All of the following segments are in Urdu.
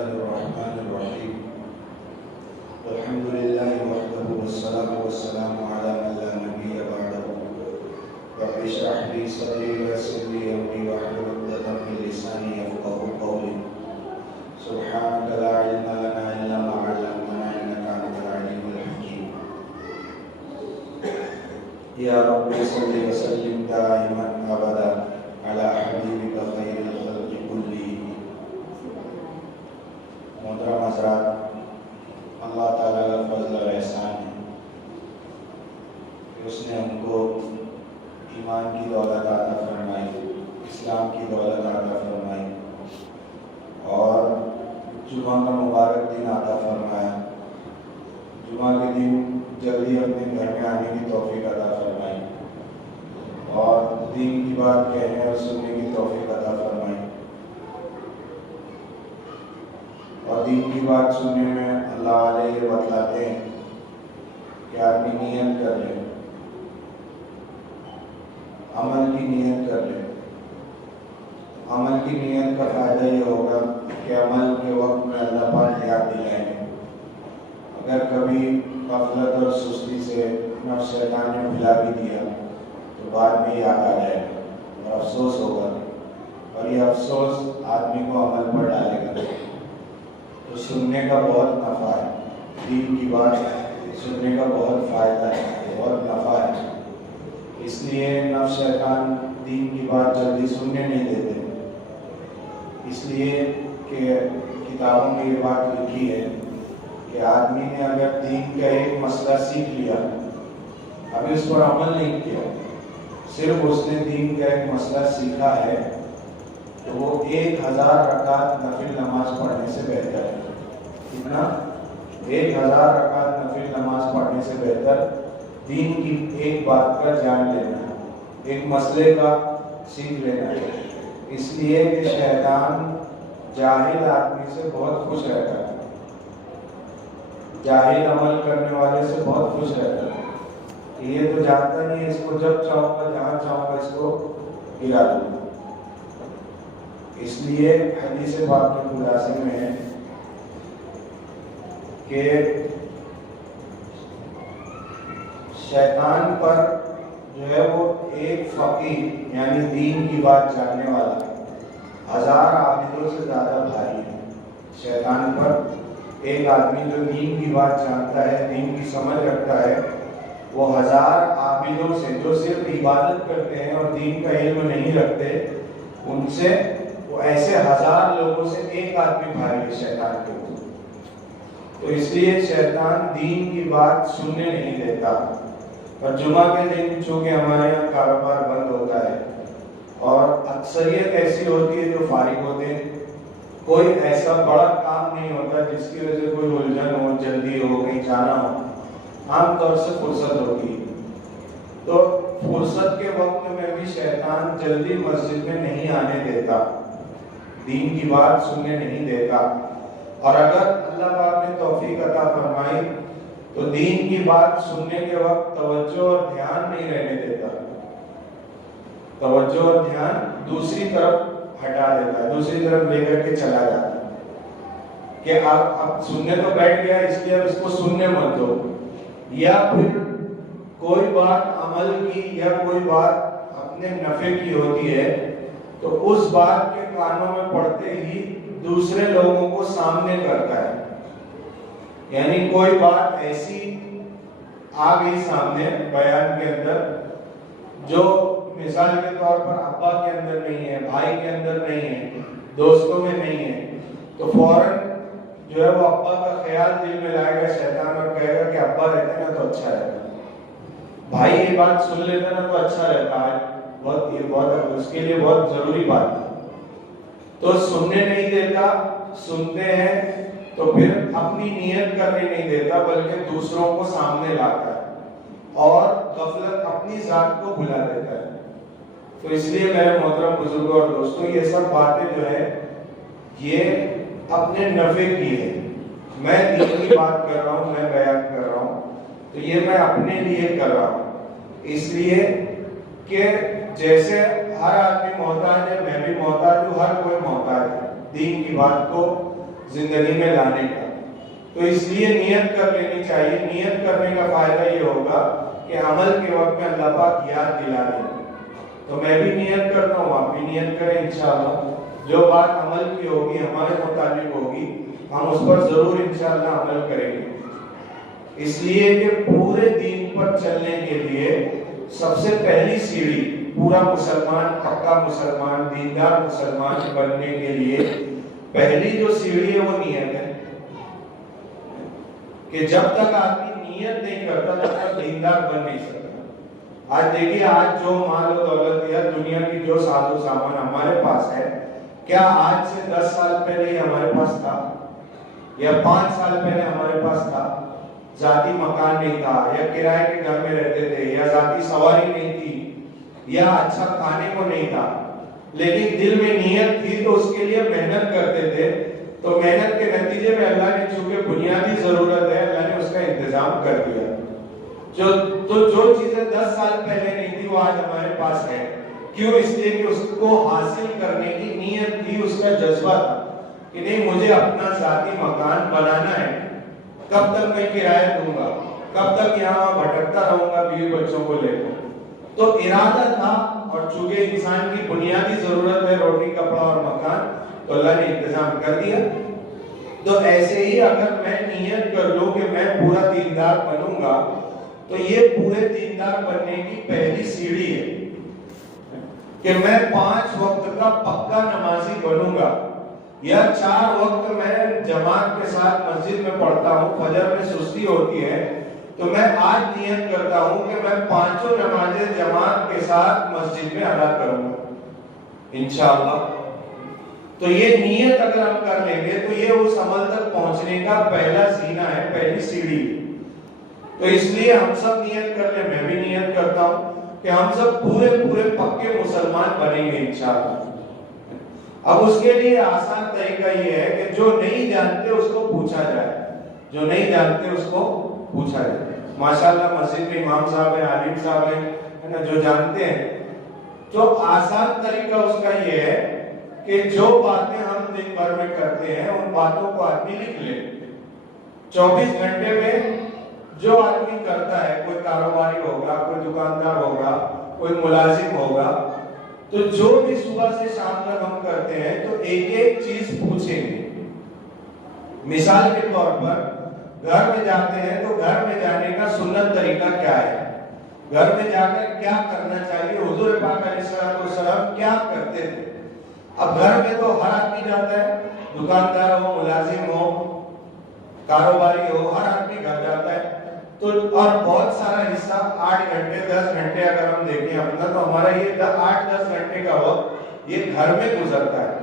الله الرحمن الرحيم الحمد لله وحده والصلاة والسلام على من لا نبي بعده رب اشرح لي صدري ويسر لي أمري واحلل عقدة من لساني يفقهوا قولي سبحانك لا علم لنا إلا ما علمتنا إنك أنت العليم الحكيم يا رب صل وسلم دائما أبدا على حبيبك خير الخلق كلهم. محترم حضرات، اللہ تعالیٰ کا فضل اور احسان ہے کہ اس نے ہم کو ایمان کی دولت عطا فرمائی، اسلام کی دولت عطا فرمائی اور جمعہ کا مبارک دن عطا فرمایا. جمعہ کے دن جلدی اپنے گھر میں آنے کی توفیق عطا فرمائی اور دین کی بات کہنے اور سننے کی توفیق عطا فرمائی. اور دین کی بات سننے میں اللہ علیہ یہ بتلاتے ہیں کہ آدمی نیت کر لے، عمل کی نیت کر لے. عمل کی نیت کا فائدہ یہ ہوگا کہ عمل کے وقت میں اللہ پاک یاد دلائیں گے. اگر کبھی غفلت اور سستی سے نفس شیطان نے بھلا بھی دیا تو بعد میں یاد آ جائے گا اور افسوس ہوگا، اور یہ افسوس آدمی کو عمل پر ڈالے گا. تو سننے کا بہت نفع ہے، دین کی بات سننے کا بہت فائدہ ہے، بہت نفع ہے. اس لیے نفس شیطان دین کی بات جلدی سننے نہیں دیتے، اس لیے کہ کتابوں میں یہ بات لکھی ہے کہ آدمی نے اگر دین کا ایک مسئلہ سیکھ لیا، ابھی اس پر عمل نہیں کیا، صرف اس نے دین کا ایک مسئلہ سیکھا ہے، تو وہ 1000 رکعت نفل نماز پڑھنے سے بہتر ہے. کتنا؟ 1000 رکعت نفل نماز پڑھنے سے بہتر دین کی ایک بات کا جان لینا، ایک مسئلے کا سیکھ لینا. اس لیے کہ شیطان جاہل آدمی سے بہت خوش رہتا ہے، جاہل عمل کرنے والے سے بہت خوش رہتا ہے. یہ تو جانتا نہیں، اس کو جب چاہوں گا جہاں چاہوں گا اس کو گرا دوں گا. اس لیے حدیث پاک کے خلاصے میں ہے کہ شیطان پر جو ہے وہ ایک فقیہ یعنی دین کی بات جاننے والا 1000 عابدوں سے زیادہ بھاری ہے. شیطان پر ایک آدمی جو دین کی بات جانتا ہے، دین کی سمجھ رکھتا ہے، وہ 1000 عابدوں سے جو صرف عبادت کرتے ہیں اور دین کا علم نہیں رکھتے، ان سے وہ ایسے 1000 لوگوں سے ایک آدمی بھاری ہے شیطان کے اوپر. تو اس لیے شیطان دین کی بات سننے نہیں دیتا. اور جمعہ کے دن چونکہ ہمارے یہاں کاروبار بند ہوتا ہے اور اکثریت ایسی ہوتی ہے جو فارغ ہوتے ہیں، کوئی ایسا بڑا کام نہیں ہوتا جس کی وجہ سے کوئی الجھن ہو، جلدی ہو، کہیں جانا ہو، عام طور سے فرصت ہوتی ہے. تو فرصت کے وقت میں بھی شیطان جلدی مسجد میں نہیں آنے دیتا، دین کی بات سننے نہیں دیتا. اور اگر اللہ پاک نے توفیق عطا فرمائی تو دین کی بات سننے کے وقت توجہ اور دھیان نہیں رہنے دیتا، توجہ اور دھیان دوسری طرف ہٹا دیتا ہے، دوسری طرف لے کر کے چلا جاتا ہے کہ اب سننے تو بیٹھ گیا، اس لیے اب اس کو سننے مت دو. یا پھر کوئی بات عمل کی یا کوئی بات اپنے نفع کی ہوتی ہے تو اس بات کے کانوں میں پڑتے ہی دوسرے لوگوں کو سامنے کرتا ہے. یعنی کوئی بات ایسی آ گئی سامنے بیان کے اندر جو مثال کے طور پر ابا کے اندر نہیں ہے، بھائی کے اندر نہیں ہے، دوستوں میں نہیں ہے، تو فوراً جو ہے وہ ابا کا خیال دل میں لائے گا شیطان اور کہے گا کہ ابا رہتے نا تو اچھا رہتا، بھائی یہ بات سن لیتا نا تو اچھا رہتا ہے، یہ بہت اس کے لیے بہت ضروری بات ہے. تو سننے نہیں دیتا، سنتے ہیں تو پھر اپنی نیت کرنے نہیں دیتا بلکہ دوسروں کو سامنے لاتا ہے اور غفلت اپنی ذات کو بھلا دیتا ہے. تو اس لیے میرے محترم بزرگوں اور دوستوں، یہ سب باتیں جو ہے یہ اپنے نفع کی ہے. میں دین کی بات کر رہا ہوں، میں بیان کر رہا ہوں، تو یہ میں اپنے لیے کر رہا ہوں. اس لیے کہ جیسے ہر آدمی محتاج ہے، میں بھی محتاج ہوں، ہر کوئی محتاج ہے دین کی بات کو زندگی میں لانے کا. تو اس لیے نیت کر لینی چاہیے. نیت کرنے کا فائدہ یہ ہوگا کہ عمل کے وقت میں اللہ پاک یاد دلا دیں. تو میں بھی نیت کرتا ہوں, آپ بھی نیت کریں انشاءاللہ. جو بات عمل کی ہوگی, ہمارے متعلق ہوگی, ہم اس پر ضرور انشاءاللہ عمل کریں گے. اس لیے کہ پورے دین پر چلنے کے لیے سب سے پہلی سیڑھی پورا مسلمان, پکا مسلمان, دیندار مسلمان بننے کے لیے پہلی جو سیڑھی ہے وہ نیت ہے. کہ جب تک آدمی نیت نہیں کرتا تب تک دیندار بن نہیں سکتا. آج دیکھیے, آج جو مال و دولت یا دنیا کی جو ساز و سامان ہمارے پاس ہے, کیا آج سے 10 سال پہلے ہمارے پاس تھا, یا 5 سال پہلے ہمارے پاس تھا؟ ذاتی مکان نہیں تھا, یا کرائے کے گھر میں رہتے تھے, یا ذاتی سواری نہیں تھی, یا اچھا کھانے کو نہیں تھا, لیکن دل میں نیت تھی تو اس کے لیے محنت کرتے تھے. تو محنت کے نتیجے میں اللہ نے چونکہ بنیادی ضرورت ہے, اللہ نے اس کا انتظام کر دیا. جو چیزیں 10 سال پہلے نہیں تھی وہ آج ہمارے پاس ہے. کیوں؟ اس لیے کہ اس کو حاصل کرنے کی نیت تھی, اس کا جذبہ تھا کہ نہیں, مجھے اپنا ذاتی مکان بنانا ہے. کب تک میں کرایہ دوں گا, کب تک یہاں بھٹکتا رہوں گا بیوی بچوں کو لے کر. تو ارادہ تھا, اور چونکہ انسان کی بنیادی ضرورت ہے روٹی, کپڑا اور مکان, تو اللہ نے انتظام کر دیا. تو ایسے ہی اگر میں نیت کر لوں کہ میں پورا دیندار بنوں گا, تو یہ پورے دیندار بننے کی پہلی سیڑھی ہے کہ میں 5 وقت کا پکا نمازی بنوں گا, یا 4 وقت میں جماعت کے ساتھ مسجد میں پڑھتا ہوں. فجر میں سستی ہوتی ہے تو میں آج نیت کرتا ہوں کہ میں 5 نمازیں جماعت کے ساتھ مسجد میں ادا کروں گا انشاءاللہ. تو یہ نیت اگر ہم کر لیں گے تو یہ اس عمل تک پہنچنے کا پہلا زینہ ہے, پہلی سیڑھی. تو اس لیے ہم سب نیت کر لیں, میں بھی نیت کرتا ہوں کہ ہم سب پورے پکے مسلمان بنیں گے انشاءاللہ. اب اس کے لیے آسان طریقہ یہ ہے کہ جو نہیں جانتے اس کو پوچھا جائے, جو نہیں جانتے اس کو پوچھا جائے. ماشاءاللہ مسجد میں امام صاحب ہیں, عالم صاحب ہیں, جو جانتے ہیں. تو آسان طریقہ اس کا یہ ہے کہ جو باتیں ہم دن بھر میں کرتے ہیں ان باتوں کو آدمی لکھ لے. 24 گھنٹے میں جو آدمی کرتا ہے, کوئی کاروباری ہوگا, کوئی دکاندار ہوگا, کوئی ملازم ہوگا, تو جو بھی صبح سے شام تک ہم کرتے ہیں تو ایک ایک چیز پوچھیں گے. مثال کے طور پر گھر میں جاتے ہیں تو گھر میں جانے کا سنت طریقہ کیا ہے, گھر میں جا کر کیا کرنا چاہیے, حضور پاک علیہ السلام کیا کرتے تھے. اب گھر میں تو ہر آدمی جاتا ہے, دکاندار ہو, ملازم ہو, کاروباری ہو, ہر آدمی گھر جاتا ہے. تو اور بہت سارا حصہ 8 گھنٹے 10 گھنٹے اگر ہم دیکھیں اپنا, تو ہمارا یہ 8-10 گھنٹے کا وقت یہ گھر میں گزرتا ہے.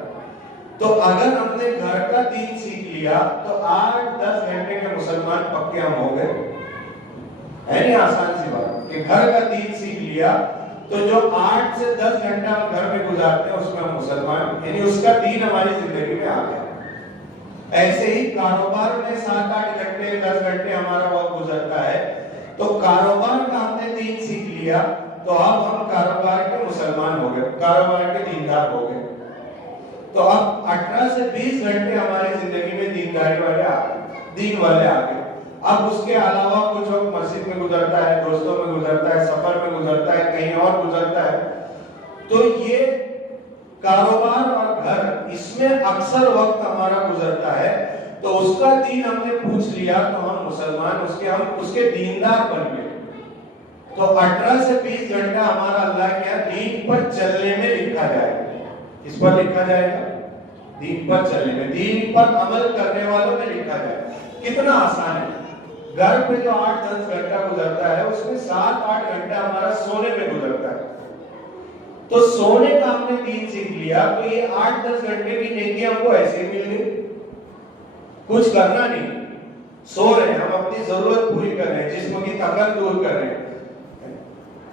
تو اگر ہم نے گھر کا دین سیکھ لیا تو 8-10 گھنٹے کے مسلمان پکے ہم ہو گئے. ہے نہیں آسان سی بات کہ گھر کا دین سیکھ لیا تو جو 8 سے 10 گھنٹہ ہم گھر میں گزارتے ہیں اس میں ہم مسلمان, یعنی اس کا دین ہماری زندگی میں آ گیا. ایسے ہی کاروبار میں 7-8 گھنٹے 10 گھنٹے ہمارا وقت گزرتا ہے, تو کاروبار کا ہم نے دین سیکھ لیا تو اب ہم کاروبار کے مسلمان ہو گئے, کاروبار کے دیندار ہو گئے. تو اب 18 سے 20 گھنٹے ہماری زندگی میں دینداری والے آ گئے, دین والے آ گئے. اب اس کے علاوہ کچھ وقت مسجد میں گزرتا ہے, دوستوں میں گزرتا ہے, سفر میں گزرتا ہے, کہیں اور گزرتا ہے. تو یہ کاروبار اور گھر, اس میں اکثر وقت ہمارا گزرتا ہے. تو اس کا دین ہم نے پوچھ لیا تو ہم مسلمان, ہم اس کے دیندار بن گئے. تو 18 سے 20 گھنٹہ ہمارا اللہ کے دین پر چلنے میں لکھا جائے گا. اس پر لکھا جائے گا, دین پر چلنے میں, دین پر عمل کرنے والوں میں لکھا جائے گا. کتنا آسان ہے. گھر پہ جو 8-10 گھنٹہ گزرتا ہے اس میں 7-8 گھنٹہ ہمارا سونے میں گزرتا ہے. تو سونے کا ہم نے دین سیکھ لیا تو یہ 8-10 گھنٹے کی نیکی ہم کو ایسے ہی مل گئی. کچھ کرنا نہیں, سو رہے ہیں, ہم اپنی ضرورت پوری کر رہے ہیں, جسم کی تھکن دور کر رہے ہیں.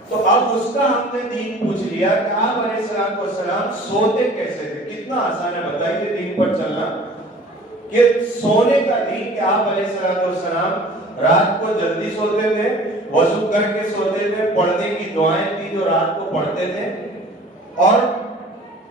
تو اب اس کا ہم نے دین پوچھ لیا کہ آپ علیہ السلام سوتے کیسے تھے. کتنا آسان ہے بتائیے دین پر چلنا, کہ سونے کا دین کہ آپ علیہ السلام رات کو جلدی سوتے تھے, وضو کر کے سوتے تھے, پڑھنے کی دعائیں تھی جو رات کو پڑھتے تھے, اور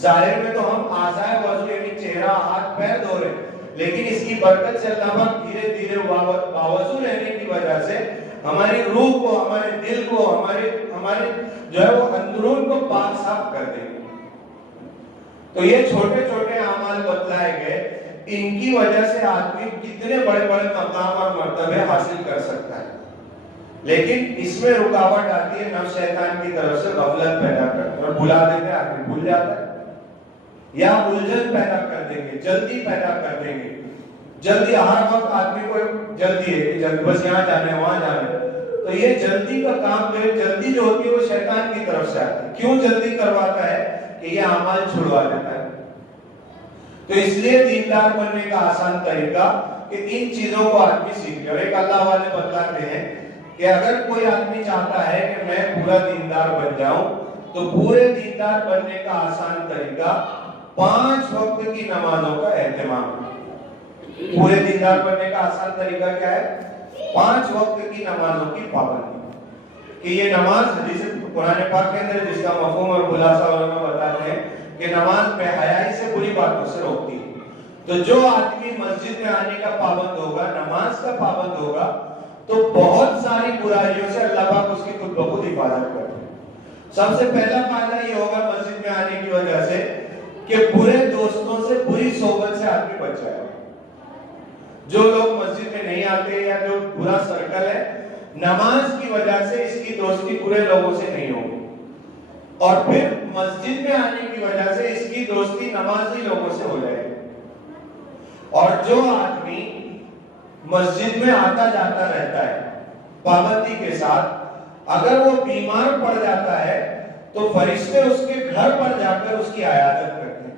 ظاہر میں تو ہم آزائے وضو یعنی چہرہ ہاتھ پیر دھو رہے ہیں، لیکن اس کی برکت سے اللہ پاک دھیرے دھیرے باوضو رہنے کی وجہ سے ہماری روح کو، ہمارے دل کو، ہمارے جو ہے وہ اندرون کو پاک صاف کر دیں گے۔ تو یہ چھوٹے چھوٹے اعمال بتلائے گئے، ان کی وجہ سے آدمی کتنے بڑے بڑے مقام اور مرتبے حاصل کر سکتا ہے، لیکن اس میں رکاوٹ آتی ہے نفس شیطان کی طرف سے، غفلت پیدا کرتے ہیں اور بھلا دیتے ہیں، آدمی بھول جاتا ہے، یا الجھن پیدا کر دیں گے، جلدی پیدا کر دیں گے، جلدی ہر وقت آدمی کو جلدی ہے کہ جلدی بس یہاں جانا ہے وہاں جانا ہے، تو یہ جلدی کا کام جو ہے، جلدی جو ہوتی ہے وہ شیطان کی طرف سے آتی ہے۔ کیوں جلدی کرواتا ہے؟ کہ یہ اعمال چھڑوا دیتا ہے۔ تو اس لیے دیندار بننے کا آسان طریقہ کہ ان چیزوں کو آدمی سیکھ لے، اور ایک اللہ والے بتلاتے ہیں کہ اگر کوئی آدمی چاہتا ہے کہ میں پورا دیندار بن جاؤں تو پورے دیندار بننے کا آسان طریقہ 5 وقت کی نمازوں کا اہتمام۔ پورے دیندار بننے کا آسان طریقہ کیا ہے؟ 5 وقت کی نمازوں کی پابندی۔ کہ یہ نماز حدیث قرآن پاک کے اندر جس کا مفہوم اور خلاصہ علماء بتاتے ہیں کہ نماز بے حیائی سے بری باتوں سے روکتی ہے۔ تو جو آدمی مسجد میں آنے کا پابند ہوگا، نماز کا پابند ہوگا، تو بہت ساری برائیوں سے اللہ پاک اس کی خود بخود حفاظت کرتے ہیں۔ سب سے پہلا فائدہ یہ ہوگا مسجد میں آنے کی وجہ سے کہ برے دوستوں سے، بری صحبت سے آدمی بچ جائے گا۔ جو لوگ مسجد میں نہیں آتے یا جو برا سرکل ہے، نماز کی وجہ سے اس کی دوستی برے لوگوں سے نہیں ہوگی، اور پھر مسجد میں آنے کی وجہ سے اس کی دوستی نمازی لوگوں سے ہو جائے گی۔ اور جو آدمی مسجد میں آتا جاتا رہتا ہے پابندی کے ساتھ، اگر وہ بیمار پڑ جاتا ہے تو فرشتے اس کے گھر پر جا کر اس کی عیادت کرتے ہیں۔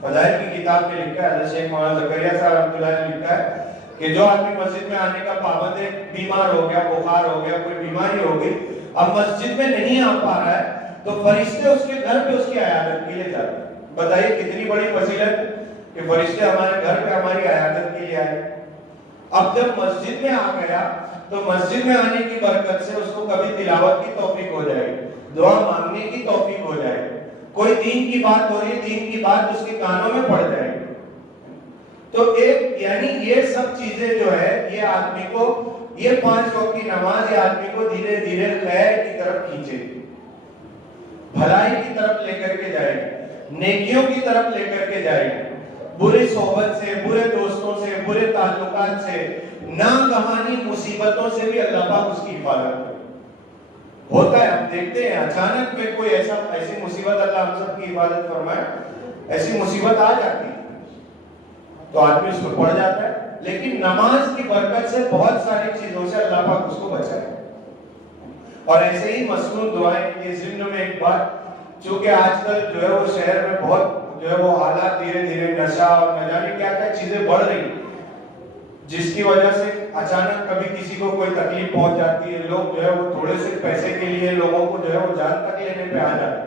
فضائل کی کتاب میں لکھا ہے، حضرت شیخ مولانا زکریا صاحب رحمۃ اللہ نے لکھا ہے کہ جو آدمی مسجد میں آنے کا پابند ہے، بیمار ہو گیا، بخار ہو گیا، کوئی بیماری ہو گئی، اب مسجد میں نہیں آ پا رہا ہے، تو فرشتے اس کے گھر پہ اس کی عیادت کے لیے جاتے ہیں۔ بتائیے کتنی بڑی فضیلت کہ فرشتے ہمارے گھر پہ ہماری عیادت کے لیے آئے۔ اب جب مسجد میں آ گیا تو مسجد میں آنے کی برکت سے اس کو کبھی تلاوت کی توفیق ہو جائے گی، دعا مانگنے کی توفیق ہو جائے گی، کوئی دین کی بات ہو رہی ہے، دین کی بات اس کے کانوں میں پڑ جائے گی۔ تو ایک یعنی یہ سب چیزیں جو ہے یہ آدمی کو، یہ 5 وقت کی نماز یہ آدمی کو دھیرے دھیرے خیر کی طرف کھینچے گی، بھلائی کی طرف لے کر کے جائے گی، نیکیوں کی طرف لے کر کے جائے گی، برے صحبت سے، برے دوستوں سے، برے تعلقات سے، ناگہانی مصیبتوں سے بھی اللہ پاک اس کی حفاظت کرے۔ ہوتا ہے، ہم دیکھتے ہیں اچانک میں کوئی ایسی مصیبت، اللہ ہم سب کی حفاظت فرمائے، ایسی مصیبت آ جاتی ہے تو آدمی اس پر پڑ جاتا ہے، لیکن نماز کی برکت سے بہت ساری چیزوں سے اللہ پاک اس کو بچائے۔ اور ایسے ہی مسنون دعائیں، یہ ضمن میں ایک بات، چونکہ آج کل جو ہے وہ شہر میں بہت جو ہے وہ حالات دھیرے دھیرے نشہ اور نہ جانے کیا کیا چیزیں بڑھ رہی، جس کی وجہ سے اچانک کبھی کسی کو کوئی تکلیف پہنچ جاتی ہے، لوگ جو ہے وہ تھوڑے سے پیسے کے لیے لوگوں کو جو ہے وہ جان تک لینے پہ آ جاتے ہیں۔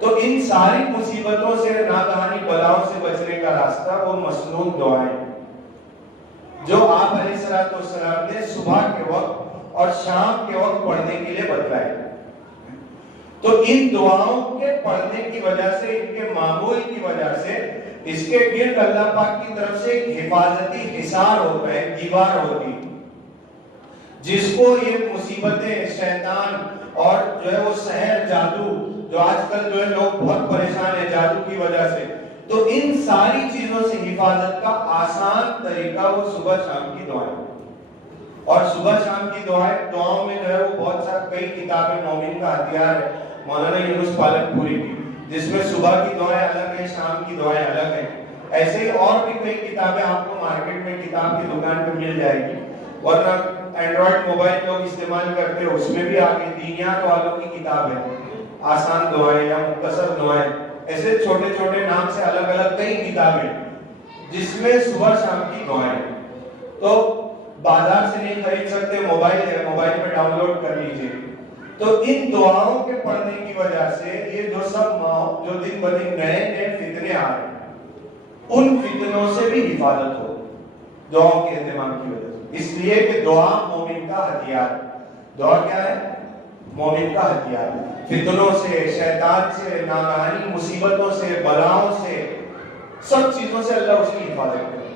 تو ان ساری مصیبتوں سے، ناگہانی بلاؤں سے بچنے کا راستہ وہ مسنون دعائیں جو آپ علیہ الصلوۃ والسلام نے صبح کے وقت اور شام کے وقت پڑھنے کے لیے بتلائے۔ تو ان دعاؤں کے پڑھنے کی وجہ سے، ان کے معمول کی وجہ سے اس کے گرد اللہ پاک کی طرف سے ایک حفاظتی حصار ہوتا ہے، دیوار ہوتی، جس کو یہ مصیبتیں، شیطان اور جو ہے وہ سحر، جادو، جو آج کل جو ہے لوگ بہت پریشان ہیں جادو کی وجہ سے، تو ان ساری چیزوں سے حفاظت کا آسان طریقہ وہ صبح شام کی دعائیں۔ اور صبح شام کی دعاؤں میں جو ہے وہ بہت سارا، کئی کتابیں مومن کا ہتھیار ہے مولانا یونس پالن پوری کی، جس میں صبح کی دعائیں الگ ہیں، شام کی دعائیں الگ ہیں۔ ایسے ہی اور بھی کئی کتابیں آپ کو مارکیٹ میں کتاب کی دکان پہ مل جائے گی، ورنہ اینڈرائڈ موبائل لوگ استعمال کرتے ہیں، اس میں بھی آگے دینیات والوں کی کتاب ہے، آسان دعائیں یا مختصر دعائیں، ایسے چھوٹے چھوٹے نام سے الگ الگ کئی کتابیں جس میں صبح شام کی دعائیں۔ تو بازار سے نہیں خرید سکتے، موبائل ہے، موبائل میں ڈاؤن لوڈ کر لیجئے۔ تو ان دعاؤں کے پڑھنے کی وجہ سے یہ جو سب جو دن بدن نئے نئے فتنے آ رہے ہیں، ان فتنوں سے بھی حفاظت ہو دعاؤں کے اہتمام کی وجہ سے۔ اس لیے کہ دعا مومن کا ہتھیار۔ دعا کیا ہے؟ مومن کا ہتھیار. فتنوں سے، شیطان سے، ناگہانی مصیبتوں سے، بلاؤں سے، سب چیزوں سے اللہ اس کی حفاظت کرے.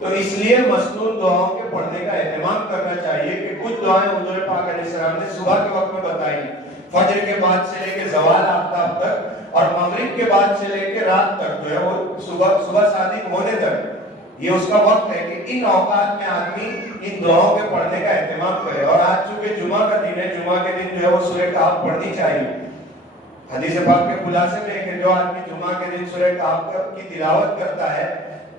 تو اس لیے مسنون دعاؤں کے پڑھنے کا اہتمام کرنا چاہیے کہ کچھ دعائیں حضور پاک علیہ السلام نے صبح کے وقت میں بتائی، فجر کے بعد سے لے کے زوال آفتاب تک، اور مغرب کے بعد سے لے کے رات تک جو ہے وہ صبح صادق ہونے تک، یہ اس کا وقت ہے کہ ان اوقات میں آدمی ان دعاؤں کے پڑھنے کا اہتمام کرے. اور آج چونکہ جمعہ کا دن ہے، جمعہ کے دن جو ہے وہ سورہ کہف پڑھنی چاہیے. حدیث پاک کے خلاصے میں ہے کہ جو آدمی جمعہ کے دن سورہ کہف کی تلاوت کرتا ہے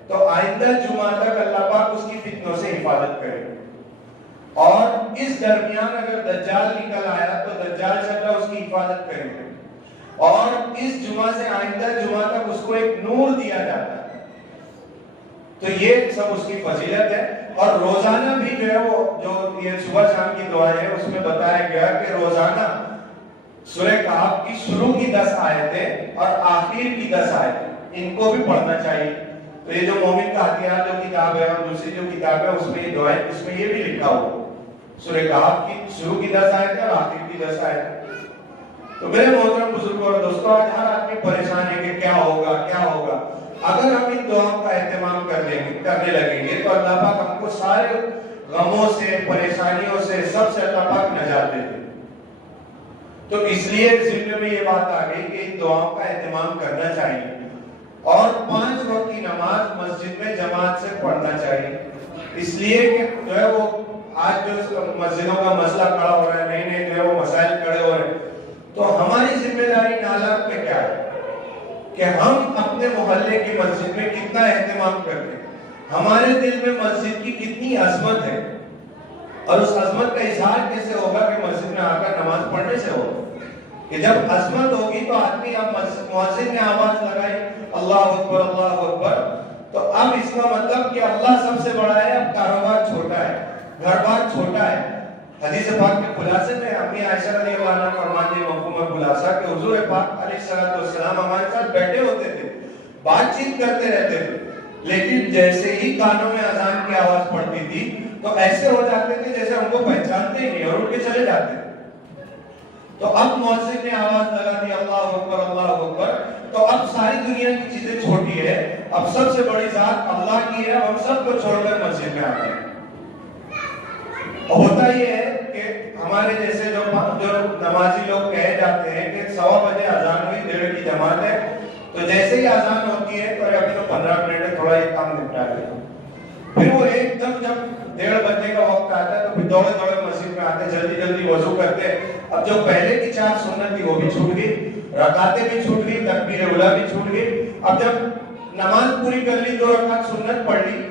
تو آئندہ جمعہ تک اللہ پاک اس کی فتنوں سے حفاظت کرے. اور اس درمیان اگر دجال نکل آیا تو دجال سے اللہ اس کی حفاظت کرے. اور اس جمعہ سے آئندہ جمعہ تک اس کو ایک نور دیا جاتا ہے. تو یہ سب اس کی فضیلت ہے. اور روزانہ بھی جو ہے وہ جو یہ صبح شام کی دعائیں ہیں اس میں بتایا گیا کہ روزانہ سورہ کہف کی شروع کی 10 آیتیں اور آخر کی 10 آیتیں ان کو بھی پڑھنا چاہیے. تو یہ جو مومن کا ہتھیار جو کتاب ہے اور دوسری جو کتاب ہے اس میں یہ دعائیں، اس میں یہ بھی لکھا ہوا سورہ کہف کی شروع کی 10 آیتیں اور آخر کی 10 آیتیں. تو میرے محترم بزرگوں اور دوستوں، آج ہر آدمی پریشان ہے کہ کیا ہوگا کیا ہوگا. اگر ہم ان دعاؤں کا اہتمام کرنے لگیں گے تو اللہ پاک ہم کو سارے غموں سے، پریشانیوں سے، سب سے اللہ پاک نجات دیتے. تو اس لیے ذہن میں یہ بات آ گئی کہ ان دعاؤں کا اہتمام کرنا چاہیے. اور 5 وقت کی نماز مسجد میں جماعت سے پڑھنا چاہیے. اس لیے کہ جو ہے وہ آج جو مسجدوں کا مسئلہ کھڑا ہو رہا ہے، نئے نئے جو ہے وہ مسائل کھڑے ہو رہے ہیں، تو ہماری ذمہ داری ان حالات میں کیا ہے کہ ہم اپنے محلے کی مسجد میں کتنا اہتمام کرتے ہیں. ہمارے دل میں مسجد کی کتنی عظمت ہے، اور اس عظمت کا اظہار کیسے ہوگا کہ مسجد میں آ کر نماز پڑھنے سے ہوگا. کہ جب عظمت ہوگی تو آدمی اب مؤذن نے آواز لگائی اللہ اکبر اللہ اکبر، تو اب اس کا مطلب کہ اللہ سب سے بڑا ہے، اب کاروبار چھوٹا ہے، گھر بار چھوٹا ہے. حدیث پاک کے خلاصے میں امی عائشہ رضی اللہ عنہا فرماتی ہے مفہوم خلاصہ کہ حضور پاک علیہ السلام ہمارے ساتھ بیٹھے ہوتے تھے، بات چیت کرتے رہتے تھے، لیکن جیسے ہی کانوں میں اذان کی آواز پڑتی تھی تو ایسے ہو جاتے تھے جیسے ہم کو پہچانتے ہی نہیں اور اٹھ کے چلے جاتے. تو اب مؤذن نے آواز لگا دی اللہ اکبر اللہ اکبر، تو اب ساری دنیا کی چیزیں چھوٹی ہے، اب سب سے بڑی ذات اللہ کی ہے. ہم سب کو چھوڑ کر مسجد میں آتے ہیں. ہوتا یہ ہے کہ ہمارے جیسے جو نمازی لوگ کہے جاتے ہیں کہ 1:15 بجے اذان ہوئی، 1:30 کی جماعت ہے، تو جیسے ہی اذان ہوتی ہے تو ابھی تو 15 منٹ ہے، تھوڑا ایک کام نپٹا لیں. پھر وہ ایک دم جب 1:30 بجنے کا وقت آتا ہے تو پھر دوڑے دوڑے مسجد میں آتے، جلدی جلدی وضو کرتے. اب جو پہلے کی 4 سنت تھی وہ بھی چھوٹ گئی، رکعتیں بھی چھوٹ گئی، تکبیر اولیٰ بھی چھوٹ گئی. اب جب نماز پوری کر لی، 2 رکعت سنت پڑھ لی،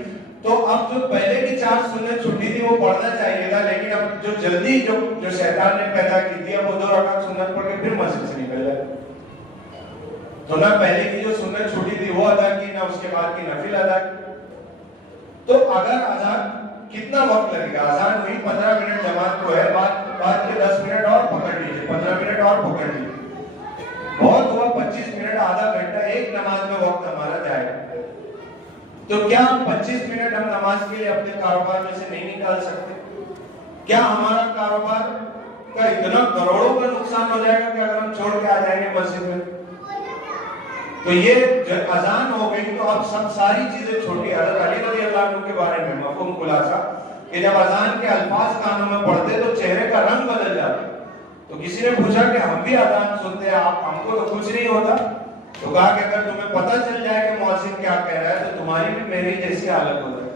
تو اب جو پہلے کی 4 سنت چھوٹی تھی وہ پڑھنا چاہیے تھا، لیکن اب جو جلدی جو شیطان نے پیدا کی تھی اب وہ 2 رکعت سنت پڑھ کے پھر مسجد سے نکل جائے. تو نہ پہلے کی جو سنت چھوٹی تھی وہ ادا کی، نہ اس کے بعد کی نفل ادا کی. تو اگر اذان کتنا وقت لگے گا؟ اذان ہوئی 15 منٹ جماعت کو ہے، بعد کے 10 منٹ اور پکڑ لیجیے، 15 منٹ اور پکڑ لیجیے، بہت ہوا 25 منٹ، آدھا گھنٹہ ایک نماز میں وقت ہمارا جائے گا. تو کیا 25 منٹ ہم نماز کے لیے اپنے کاروبار میں سے نہیں نکال سکتے؟ کیا ہمارا کاروبار کا اتنا کروڑوں کا نقصان ہو جائے گا کہ اگر ہم چھوڑ کے آ جائیں گے مسجد میں؟ تو یہ جب اذان ہو گئی تو اب سب ساری چیزیں چھوٹی. حضرت علی رضی اللہ عنہ کے بارے میں مفہوم خلاصہ کہ جب اذان کے الفاظ کانوں میں پڑھتے تو چہرے کا رنگ بدل جاتا. تو کسی نے پوچھا کہ ہم بھی اذان سنتے ہیں، ہم کو تو کچھ نہیں ہوتا. تو کہا کہ اگر تمہیں پتہ چل جائے کہ مؤذن کیا کہہ رہا ہے تو تمہاری بھی میری جیسی حالت ہو جائے.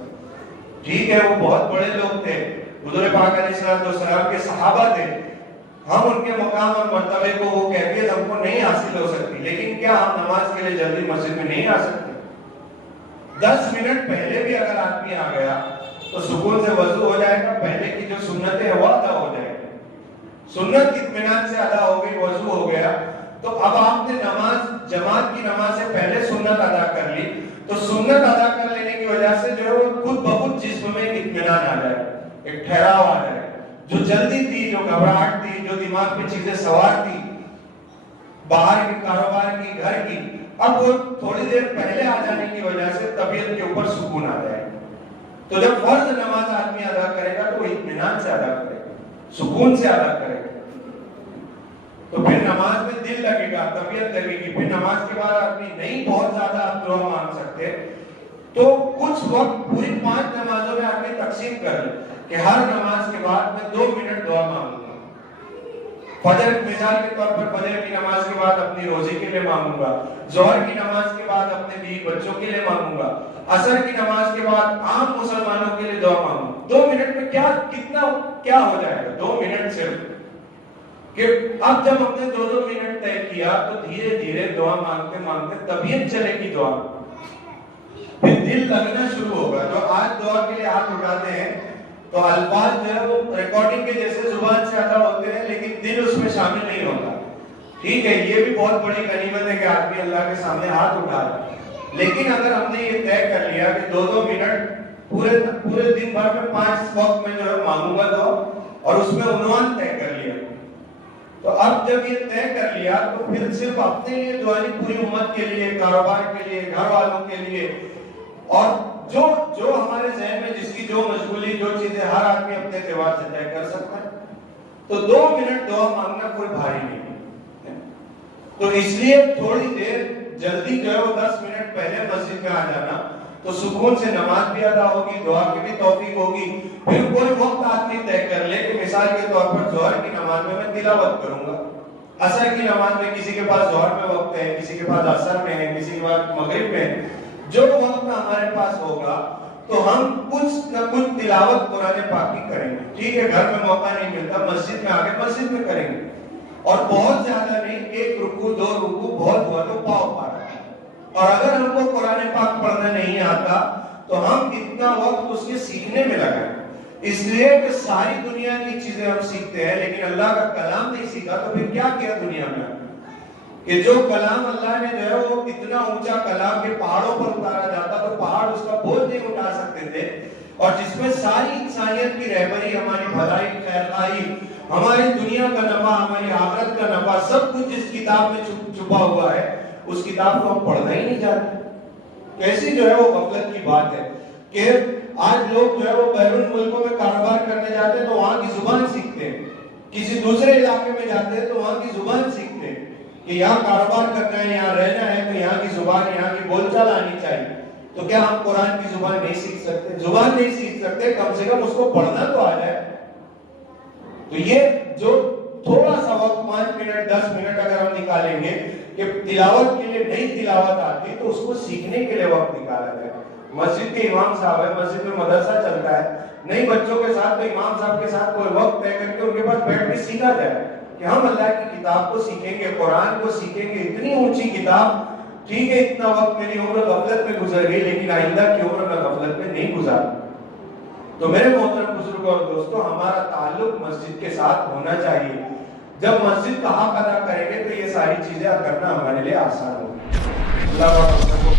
ٹھیک ہے وہ بہت بڑے لوگ تھے، حضور پاک علیہ السلام کے صحابہ تھے، ہم ان کے مقام اور مرتبے کو وہ کیفیت ہم کو نہیں حاصل ہو سکتی، لیکن کیا ہم نماز کے لیے جلدی مسجد میں نہیں آ سکتے؟ 10 منٹ پہلے بھی اگر آدمی آ گیا تو سکون سے وضو ہو جائے گا، پہلے کی جو سنتیں ہیں وہ ادا ہو جائے گی. سنت اطمینان سے ادا ہو گئی، وضو ہو گیا، تو اب آپ نے نماز جماعت کی نماز سے پہلے سنت ادا کر لی، تو سنت ادا کر لینے کی وجہ سے جو ہے وہ خود بخود جسم میں ایک اطمینان آ جائے، ایک ٹھہراؤ آ جائے. جو جلدی تھی، جو گھبراہٹ تھی، جو دماغ میں چیزیں سوار تھی، باہر کے کاروبار کی، گھر کی، اب وہ تھوڑی دیر پہلے آ جانے کی وجہ سے طبیعت کے اوپر سکون آ جائے. تو جب فرض نماز آدمی ادا کرے گا تو وہ اطمینان سے ادا کرے گا، سکون سے ادا کرے گا. تو پھر نماز میں دل لگے گا، طبیعت لگے گی. پھر نماز کے بعد آدمی نہیں بہت زیادہ آپ دعا مانگ سکتے تو کچھ وقت پوری 5 نمازوں میں آدمی تقسیم کر لیں کہ ہر نماز کے بعد میں 2 منٹ دعا مانگوں گا. فجر مثال کے طور پر فجر کی نماز کے بعد اپنی روزی کے لیے مانگوں گا، ظہر کی نماز کے بعد اپنے بیوی بچوں کے لیے مانگوں گا، عصر کی نماز کے بعد عام مسلمانوں کے لیے دعا مانگوں گا. 2 منٹ میں کیا ہو جائے گا؟ 2 منٹ صرف. کہ اب جب ہم نے 2 منٹ طے کیا تو دھیرے دھیرے دعا مانگتے مانگتے طبیعت چلے گی دعا، پھر دل لگنا شروع ہوگا. جو آج دعا کے لیے ہاتھ اٹھاتے ہیں تو الفاظ جو ہے وہ ریکارڈنگ کے جیسے زبان سے ادا ہوتے ہیں لیکن دل اس میں شامل نہیں ہوتا. ٹھیک ہے، یہ بھی بہت بڑی غنیمت ہے کہ آدمی اللہ کے سامنے ہاتھ اٹھا رہا ہے. لیکن اگر ہم نے یہ طے کر لیا کہ 2 منٹ پورے دن بھر میں 5 وقت میں جو ہے مانگوں گا دعا، اور اس میں عنوان طے کر لیا، تو اب جب یہ طے کر لیا تو پھر صرف اپنے لیے دعا نہیں، پوری امت کے لیے، کاروبار کے لیے، گھر والوں کے لیے، اور جو ہمارے ذہن میں جس کی جو مشغولی، جو چیزیں ہر آدمی اپنے اعتبار سے طے کر سکتا ہے. تو 2 منٹ دعا مانگنا کوئی بھاری نہیں ہے. تو اس لیے تھوڑی دیر جلدی جو ہے وہ 10 منٹ پہلے مسجد میں آ جانا، تو سکون سے نماز بھی ادا ہوگی، دعا کی بھی توفیق ہوگی. پھر کوئی وقت آدمی طے کر لے کہ مثال کے طور پر ظہر کی نماز میں تلاوت کروں گا، عصر کی نماز میں کسی کے پاس ظہر میں وقت ہے، کسی کے پاس عصر میں ہے، کسی کے پاس مغرب میں ہے، جو وقت ہمارے پاس ہوگا تو ہم کچھ نہ کچھ تلاوت قرآن پاک کی کریں گے. ٹھیک ہے، گھر میں موقع نہیں ملتا، مسجد میں آگے مسجد میں کریں گے. اور بہت زیادہ نہیں، 1 رکوع 2 رکوع بہت ہوا تو پاؤ پارا. اور اگر ہم کو قرآن پاک پڑھنا نہیں آتا تو ہم اتنا وقت اس کے سیکھنے میں لگائیں. اس لیے کہ ساری دنیا کی چیزیں ہم سیکھتے ہیں لیکن اللہ کا کلام نہیں سیکھا تو پھر کیا کیا دنیا میں؟ کہ جو کلام اللہ نے جو ہے وہ اتنا اونچا کلام کے پہاڑوں پر اتارا جاتا تو پہاڑ اس کا بوجھ نہیں اٹھا سکتے تھے، اور جس میں ساری انسانیت کی رہبری، ہماری بھلائی، خیرخواہی، ہماری دنیا کا نفع، ہماری آخرت کا نفع، سب کچھ جس کتاب میں چھپا ہوا ہے، اس کتاب کو ہم پڑھنا ہی نہیں چاہتے. کیسی جو ہے وہ غفلت کی بات ہے کہ آج لوگ جو ہے وہ بیرون ملکوں میں کاروبار کرنے جاتے ہیں تو وہاں کی زبان سیکھتے ہیں، کسی دوسرے علاقے میں جاتے ہیں تو وہاں کی زبان سیکھتے ہیں کہ یہاں کاروبار کرنا ہے، یہاں رہنا ہے تو یہاں کی زبان، یہاں کی بول چال آنی چاہیے. تو کیا ہم قرآن کی زبان نہیں سیکھ سکتے؟ زبان نہیں سیکھ سکتے، کم سے کم اس کو پڑھنا تو آ جائے. تو یہ جو تھوڑا سا وقت 5 منٹ 10 منٹ اگر ہم نکالیں گے کہ تلاوت کے لیے نہیں تلاوت آتی تو اس کو سیکھنے کے لیے وقت نکالا جائے. مسجد کے امام صاحب ہے، مسجد میں مدرسہ چلتا ہے، نہیں بچوں کے ساتھ تو امام صاحب کے ساتھ کوئی وقت طے کر کے ان کے پاس بیٹھ کے سیکھا جائے کہ ہم اللہ کی کتاب کو سیکھیں گے، قرآن کو سیکھیں گے. اتنی اونچی کتاب، ٹھیک ہے اتنا وقت میری عمر غفلت میں گزر گئی لیکن آئندہ کی عمر میں غفلت میں نہیں گزار. تو میرے محترم بزرگوں اور دوستوں، ہمارا تعلق مسجد کے ساتھ ہونا چاہیے. جب مسجد کا حق ادا کریں گے تو یہ ساری چیزیں کرنا ہمارے لیے آسان ہوگی. اللہ